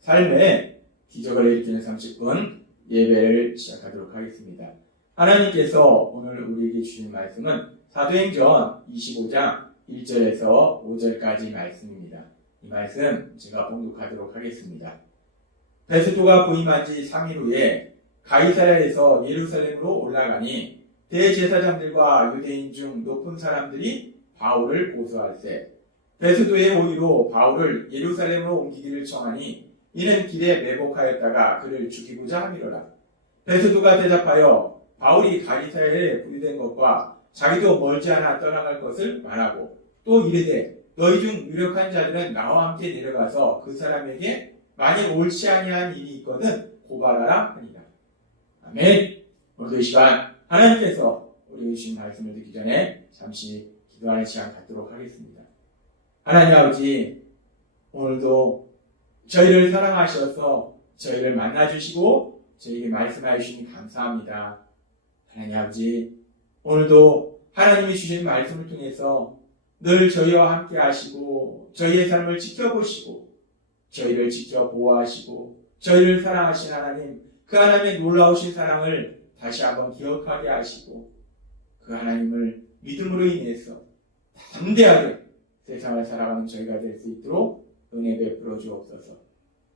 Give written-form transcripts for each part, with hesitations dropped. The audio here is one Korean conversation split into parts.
삶의 기적을 일으키는 30분 예배를 시작하도록 하겠습니다. 하나님께서 오늘 우리에게 주신 말씀은 사도행전 25장 1절에서 5절까지 말씀입니다. 이 말씀 제가 봉독하도록 하겠습니다. 베스도가 부임한 지 3일 후에 가이사랴에서 예루살렘으로 올라가니 대제사장들과 유대인 중 높은 사람들이 바울을 고소할세. 베스도의 호의로 바울을 예루살렘으로 옮기기를 청하니 이는 길에 매복하였다가 그를 죽이고자 함이로라. 베스도가 대답하여 바울이 가이사랴에 부유된 것과 자기도 멀지 않아 떠나갈 것을 말하고 또 이르되 너희 중 유력한 자들은 나와 함께 내려가서 그 사람에게 만일 옳지 아니한 일이 있거든 고발하라 하니라. 아멘. 오늘도 이 시간 하나님께서 우리에게 주신 말씀을 듣기 전에 잠시 기도하는 시간 갖도록 하겠습니다. 하나님 아버지, 오늘도 저희를 사랑하셔서 저희를 만나주시고 저희에게 말씀하여 주시니 감사합니다. 하나님 아버지, 오늘도 하나님이 주신 말씀을 통해서 늘 저희와 함께 하시고 저희의 삶을 지켜보시고 저희를 지켜 보호하시고 저희를 사랑하신 하나님, 그 하나님의 놀라우신 사랑을 다시 한번 기억하게 하시고 그 하나님을 믿음으로 인해서 담대하게 세상을 살아가는 저희가 될 수 있도록 은혜 베풀어 주옵소서.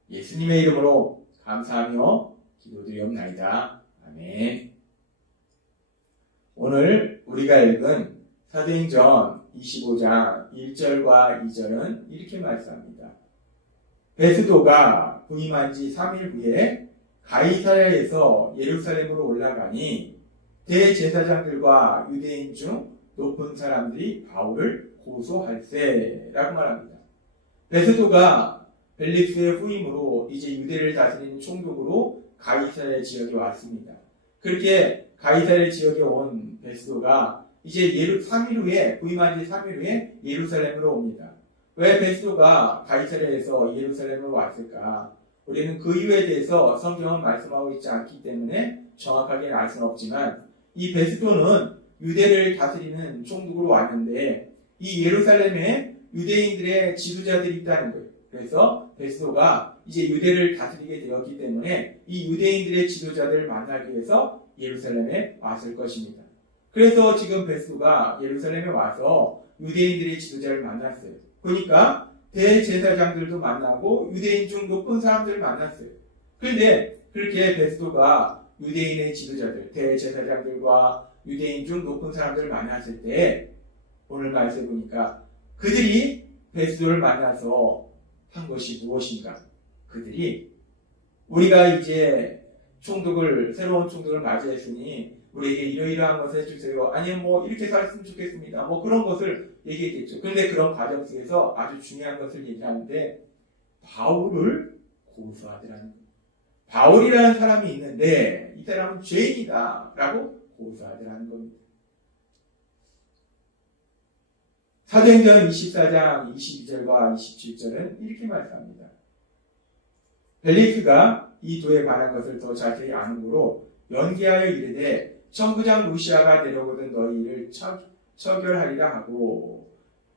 예수님의 이름으로 감사하며 기도드리옵나이다. 아멘. 오늘 우리가 읽은 사도행전 25장 1절과 2절은 이렇게 말씀합니다. 베스도가 부임한 지 3일 후에 가이사랴에서 예루살렘으로 올라가니 대제사장들과 유대인 중 높은 사람들이 바울을 고소할세라고 말합니다. 베스도가 벨릭스의 후임으로 이제 유대를 다스리는 총독으로 가이사랴 지역에 왔습니다. 그렇게 가이사랴 지역에 온 베스도가 이제 3일 후에 부임한 지 3일 후에 예루살렘으로 옵니다. 왜 베스도가 가이사랴에서 예루살렘으로 왔을까? 우리는 그 이유에 대해서 성경은 말씀하고 있지 않기 때문에 정확하게 알 수는 없지만 이 베스도는 유대를 다스리는 총독으로 왔는데 이 예루살렘에 유대인들의 지도자들이 있다는 거예요. 그래서 베스도가 이제 유대를 다스리게 되었기 때문에 이 유대인들의 지도자들을 만나기 위해서 예루살렘에 왔을 것입니다. 그래서 지금 베스도가 예루살렘에 와서 유대인들의 지도자를 만났어요. 그러니까 대제사장들도 만나고 유대인 중 높은 사람들을 만났어요. 그런데 그렇게 베스도가 유대인의 지도자들, 대제사장들과 유대인 중 높은 사람들을 만났을 때 오늘 말씀에 보니까 그들이 베스도를 만나서 한 것이 무엇인가? 그들이 우리가 이제 새로운 총독을 맞이했으니 우리에게 이러이러한 것을 해주세요. 아니면 이렇게 살았으면 좋겠습니다. 그런 것을 얘기했겠죠. 그런데 그런 과정 속에서 아주 중요한 것을 얘기하는데 바울을 고소하더라는 거예요. 바울이라는 사람이 있는데 이 사람은 죄인이다 라고 고소하더라는 겁니다. 사도행전 24장 22절과 27절은 이렇게 말씀합니다. 벨릭스가 이 도에 관한 것을 더 자세히 아는고로 연기하여 이르되 천부장 루시아가 내려오거든 너희 일을 처결하리라 하고,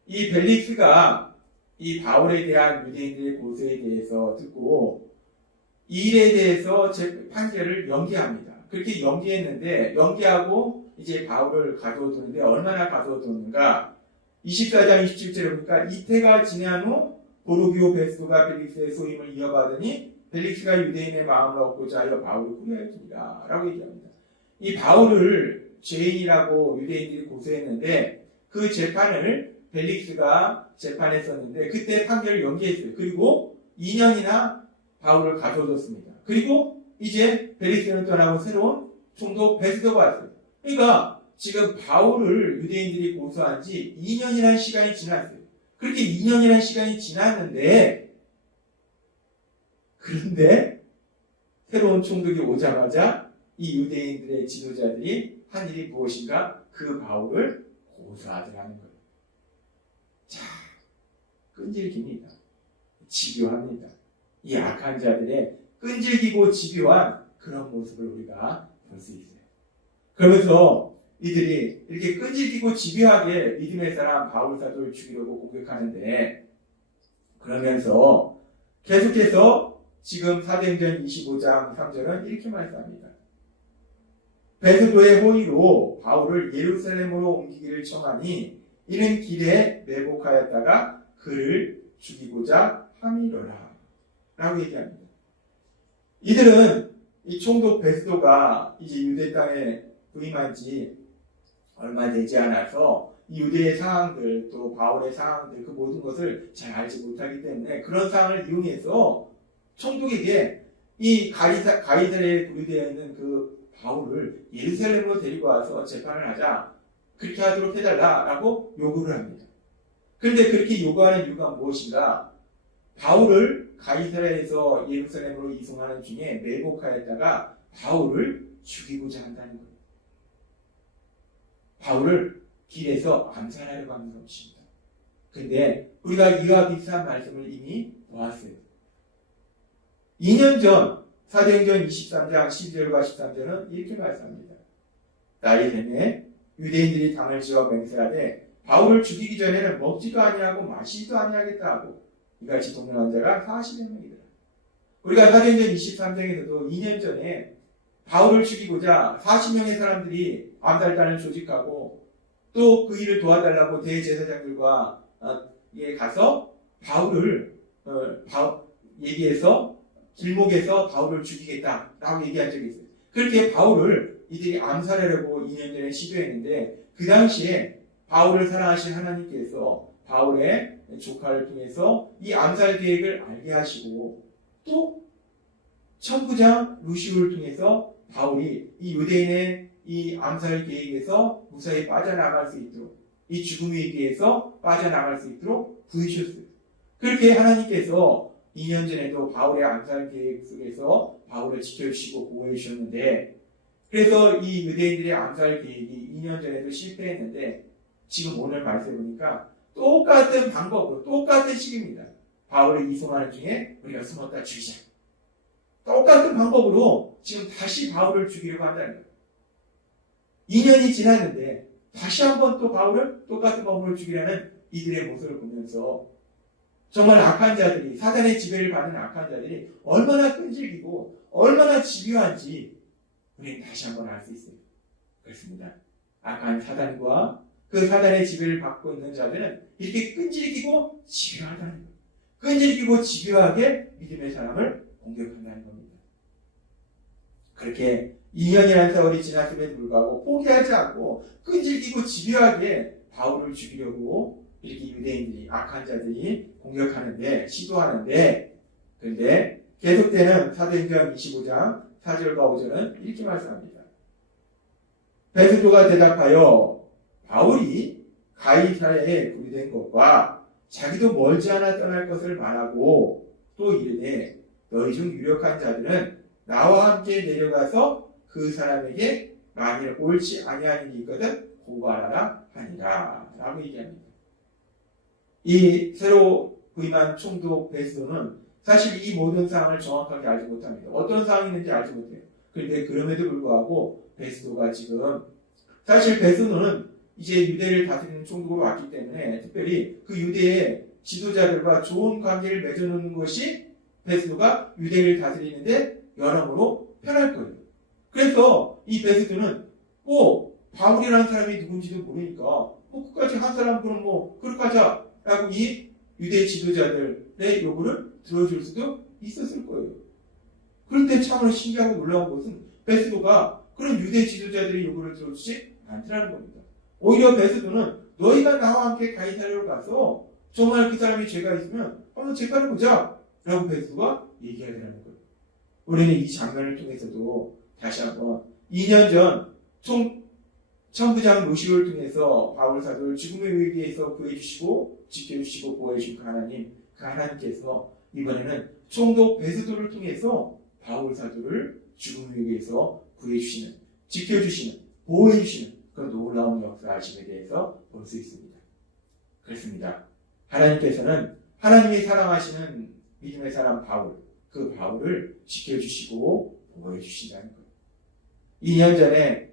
이 벨릭스가 이 바울에 대한 유대인들의 고소에 대해서 듣고 이 일에 대해서 판결을 연기합니다. 그렇게 연기하고 이제 바울을 가두어두는데 얼마나 가두어두는가? 24장 27절에 보니까 이태가 지난 후 보르기오 베스도가 벨릭스의 소임을 이어받으니 벨릭스가 유대인의 마음을 얻고자 하여 바울을 후려했습니다 라고 얘기합니다. 이 바울을 죄인이라고 유대인들이 고소했는데 그 재판을 벨릭스가 재판했었는데 그때 판결을 연기했어요. 그리고 2년이나 바울을 가둬뒀습니다. 그리고 이제 벨릭스는 떠나고 새로운 총독 베스도가 왔어요. 그러니까 지금 바울을 유대인들이 고소한 지 2년이라는 시간이 지났어요. 그렇게 2년이라는 시간이 지났는데 그런데 새로운 총독이 오자마자 이 유대인들의 지도자들이 한 일이 무엇인가? 그 바울을 고소하더라는 거예요. 자, 끈질깁니다. 집요합니다. 이 악한 자들의 끈질기고 집요한 그런 모습을 우리가 볼 수 있어요. 그러면서 이들이 이렇게 끈질기고 집요하게 믿음의 사람 바울 사도를 죽이려고 공격하는데, 그러면서 계속해서 지금 사도행전 25장 3절은 이렇게 말씀합니다. 베드로의 호의로 바울을 예루살렘으로 옮기기를 청하니 이는 길에 매복하였다가 그를 죽이고자 함이로라 라고 얘기합니다. 이들은 이 총독 베스도가 이제 유대 땅에 부임한 지 얼마 되지 않아서 이 유대의 상황들, 또 바울의 상황들, 그 모든 것을 잘 알지 못하기 때문에 그런 상황을 이용해서 총독에게 이 가이사랴에 구류되어 있는 그 바울을 예루살렘으로 데리고 와서 재판을 하자, 그렇게 하도록 해달라라고 요구를 합니다. 그런데 그렇게 요구하는 이유가 무엇인가? 바울을 가이사랴에서 예루살렘으로 이송하는 중에 매복하였다가 바울을 죽이고자 한다는 거예요. 바울을 길에서 암살하려고 하는 것입니다. 그런데 우리가 이와 비슷한 말씀을 이미 보았어요. 2년 전 사도행전 23장 12절과 13절은 이렇게 말씀합니다. 나이 됨에 유대인들이 당을 지어 맹세하되 바울을 죽이기 전에는 먹지도 아니하고 마시지도 아니하겠다 하고 이같이 동행한 자가 40여 명이더라. 우리가 사도행전 23장에서도 2년 전에 바울을 죽이고자 40명의 사람들이 암살단을 조직하고 또 그 일을 도와달라고 대제사장들과 가서 바울을 얘기해서 길목에서 바울을 죽이겠다라고 얘기한 적이 있어요. 그렇게 바울을 이들이 암살하려고 2년 전에 시도했는데, 그 당시에 바울을 사랑하신 하나님께서 바울의 조카를 통해서 이 암살 계획을 알게 하시고, 또 천부장 루시우를 통해서 바울이 이 유대인의 이 암살 계획에서 무사히 빠져나갈 수 있도록, 이 죽음의 위기에서 빠져나갈 수 있도록 구해주셨어요. 그렇게 하나님께서 2년 전에도 바울의 암살 계획 속에서 바울을 지켜주시고 보호해 주셨는데, 그래서 이 유대인들의 암살 계획이 2년 전에도 실패했는데, 지금 오늘 말씀해 보니까 똑같은 방법으로, 똑같은 시기입니다. 바울을 이송하는 중에 우리가 숨었다 죽이자. 똑같은 방법으로 지금 다시 바울을 죽이려고 한다는 거예요. 2년이 지났는데 다시 한번 또 바울을 똑같은 방법으로 죽이려는 이들의 모습을 보면서 정말 악한 자들이, 사단의 지배를 받는 악한 자들이 얼마나 끈질기고 얼마나 집요한지 우리는 다시 한번 알 수 있어요. 그렇습니다. 악한 사단과 그 사단의 지배를 받고 있는 자들은 이렇게 끈질기고 집요하다는 거예요. 끈질기고 집요하게 믿음의 사람을 공격한다는 겁니다. 그렇게 2년이라는 세월이 지났음에도 불구하고 포기하지 않고 끈질기고 집요하게 바울을 죽이려고 이렇게 유대인들이, 악한 자들이 공격하는데, 시도하는데, 그런데 계속되는 사도행전 25장 4절과 5절은 이렇게 말씀합니다. 베드로가 대답하여 바울이 가이사랴에 구류된 것과 자기도 멀지 않아 떠날 것을 말하고 또 이르되 너희 중 유력한 자들은 나와 함께 내려가서 그 사람에게 만일 옳지 아니한 일이 있거든 고발하라 하니라 라고 얘기합니다. 이 새로 부임한 총독 베스도는 사실 이 모든 상황을 정확하게 알지 못합니다. 어떤 상황이 있는지 알지 못해요. 그런데 그럼에도 불구하고 베스도가 지금, 사실 베스도는 이제 유대를 다스리는 총독으로 왔기 때문에 특별히 그 유대의 지도자들과 좋은 관계를 맺어놓는 것이 베스도가 유대를 다스리는데 여러모로 편할 거예요. 그래서 이 베스도는 바울이라는 사람이 누군지도 모르니까 끝까지 한 사람 그럼 그렇게 하자라고 이 유대 지도자들의 요구를 들어줄 수도 있었을 거예요. 그런데 참으로 신기하고 놀라운 것은 베스도가 그런 유대 지도자들의 요구를 들어주지 않더라는 겁니다. 오히려 베스도는 너희가 나와 함께 가이사랴로 가서 정말 그 사람이 죄가 있으면 한번 재판해보자 라고 베스도가 얘기하더라는 거예요. 우리는 이 장면을 통해서도 다시 한번 2년 전 천부장 루시오를 통해서 바울 사도를 죽음의 위기에서 구해주시고 지켜주시고 보호해주신 그 하나님, 그 하나님께서 이번에는 총독 베스도를 통해서 바울 사도를 죽음의 위기에서 구해주시는, 지켜주시는, 보호해주시는 그런 놀라운 역사하심에 대해서 볼 수 있습니다. 그렇습니다. 하나님께서는 하나님이 사랑하시는 믿음의 사람 바울, 그 바울을 지켜주시고 보호해주신다는 거예요. 2년 전에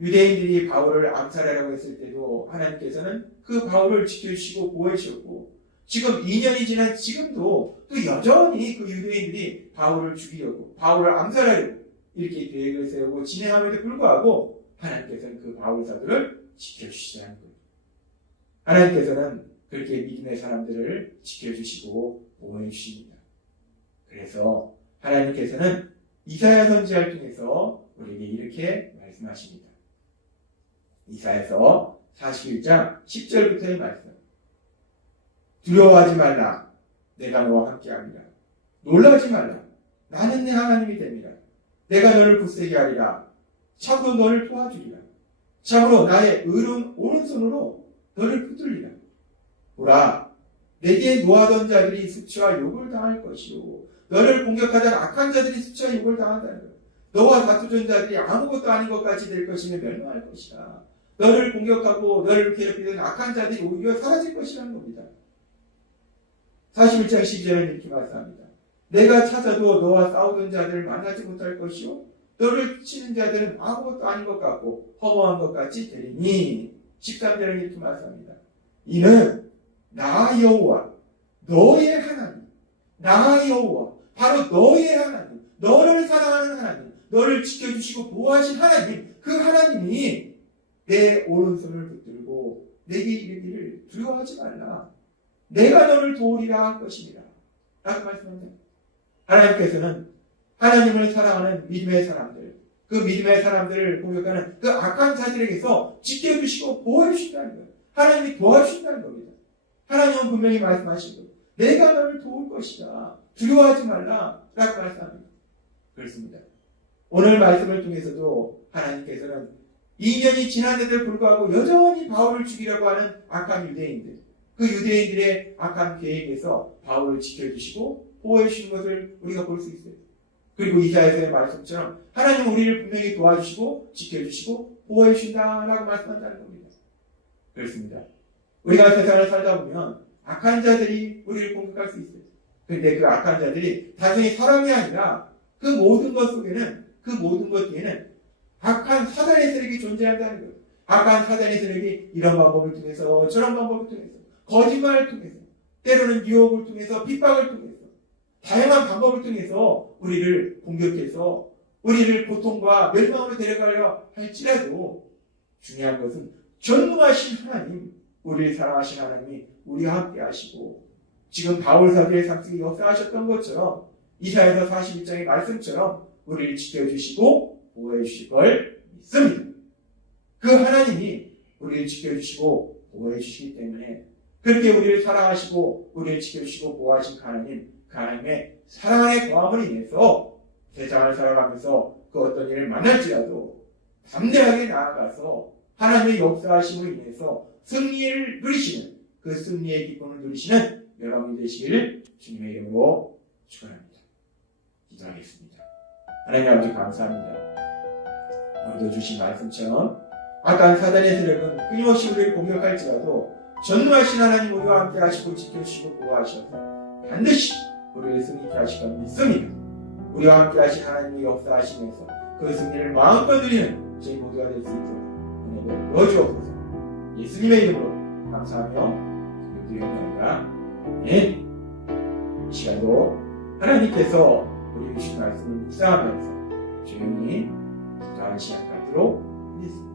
유대인들이 바울을 암살하라고 했을 때도 하나님께서는 그 바울을 지켜주시고 보호해주셨고, 지금 2년이 지난 지금도 또 여전히 그 유대인들이 바울을 죽이려고, 바울을 암살하려고 이렇게 계획을 세우고 진행함에도 불구하고 하나님께서는 그 바울 사도를 지켜주시라는 거예요. 하나님께서는 그렇게 믿음의 사람들을 지켜주시고 보호해주십니다. 그래서 하나님께서는 이사야 선지자를 통해서 우리에게 이렇게 말씀하십니다. 이사야서 41장 10절부터의 말씀. 두려워하지 말라. 내가 너와 함께하리라. 놀라지 말라. 나는 내 하나님이 됩니다. 내가 너를 굳세게 하리라. 참으로 너를 도와주리라. 참으로 나의 의로운 오른손으로 너를 붙들리라. 보라, 내게 노하던 자들이 수치와 욕을 당할 것이요, 너를 공격하던 악한 자들이 수치와 욕을 당한다는 것. 너와 다투던 자들이 아무것도 아닌 것 같이 될 것이며 멸망할 것이라. 너를 공격하고 너를 괴롭히던 악한 자들이 오히려 사라질 것이라는 겁니다. 41장 12절에 이렇게 말씀합니다. 내가 찾아도 너와 싸우던 자들을 만나지 못할 것이요, 너를 치는 자들은 아무것도 아닌 것 같고 허무한 것 같이 되리니. 13절에 이렇게 말씀합니다. 이는 나 여호와 너의 하나님, 나 여호와 바로 너의 하나님, 너를 사랑하는 하나님, 너를 지켜주시고 보호하신 하나님, 그 하나님이 내 오른손을 붙들고 내게 이르기를 두려워하지 말라. 내가 너를 도우리라 할 것입니다. 라고 말씀합니다. 하나님께서는 하나님을 사랑하는 믿음의 사람들, 그 믿음의 사람들을 공격하는 그 악한 자들에게서 지켜주시고 보호해주신다는 거예요. 하나님이 도와주신다는 겁니다. 하나님은 분명히 말씀하신 거예요. 내가 너를 도울 것이다. 두려워하지 말라. 라고 말씀합니다. 그렇습니다. 오늘 말씀을 통해서도 하나님께서는 2년이 지난데도 불구하고 여전히 바울을 죽이려고 하는 악한 유대인들, 그 유대인들의 악한 계획에서 바울을 지켜주시고 보호해주시는 것을 우리가 볼 수 있어요. 그리고 이사야서의 말씀처럼 하나님은 우리를 분명히 도와주시고 지켜주시고 보호해주신다라고 말씀한다는 겁니다. 그렇습니다. 우리가 세상을 살다 보면 악한 자들이 우리를 공격할 수 있어요. 그런데 그 악한 자들이 단순히 사람이 아니라 그 모든 것 속에는, 그 모든 것 뒤에는 악한 사단의 세력이 존재한다는 거예요. 악한 사단의 세력이 이런 방법을 통해서 저런 방법을 통해서 거짓말을 통해서 때로는 유혹을 통해서 핍박을 통해서 다양한 방법을 통해서 우리를 공격해서 우리를 고통과 멸망으로 데려가려 할지라도 중요한 것은 전능하신 하나님, 우리를 사랑하신 하나님이 우리와 함께 하시고 지금 바울 사도의 상승이 역사하셨던 것처럼 이사야서 41장의 말씀처럼 우리를 지켜주시고 보호해 주실 걸 믿습니다. 그 하나님이 우리를 지켜주시고 보호해 주시기 때문에 그렇게 우리를 사랑하시고 우리를 지켜주시고 보호하신 하나님, 그 하나님의 사랑 안에 거함으로 인해서 세상을 살아가면서 그 어떤 일을 만날지라도 담대하게 나아가서 하나님의 역사하심으로 인해서 승리를 누리시는, 그 승리의 기쁨을 누리시는 여러분이 되시기를 주님의 이름으로 축원합니다. 기도하겠습니다. 하나님 아버지 감사합니다. 오늘도 주신 말씀처럼 악한 사단의 세력은 끊임없이 우리를 공격할지라도 전능하신 하나님 우리와 함께 하시고 지켜주시고 보호하셔서 반드시 우리를 승리케 하실 것 믿습니다. 우리와 함께 하신 하나님의 역사하시면서 그 승리를 마음껏 누리는 저희 모두가 될 수 있도록 은혜를 넣어주옵소서. 예수님의 이름으로 감사하며 기도드립니다. 네. 이 시간도 하나님께서 우리에게 주신 말씀을 묵상하면서 조용히 기도하는 시간 갖도록 하겠습니다.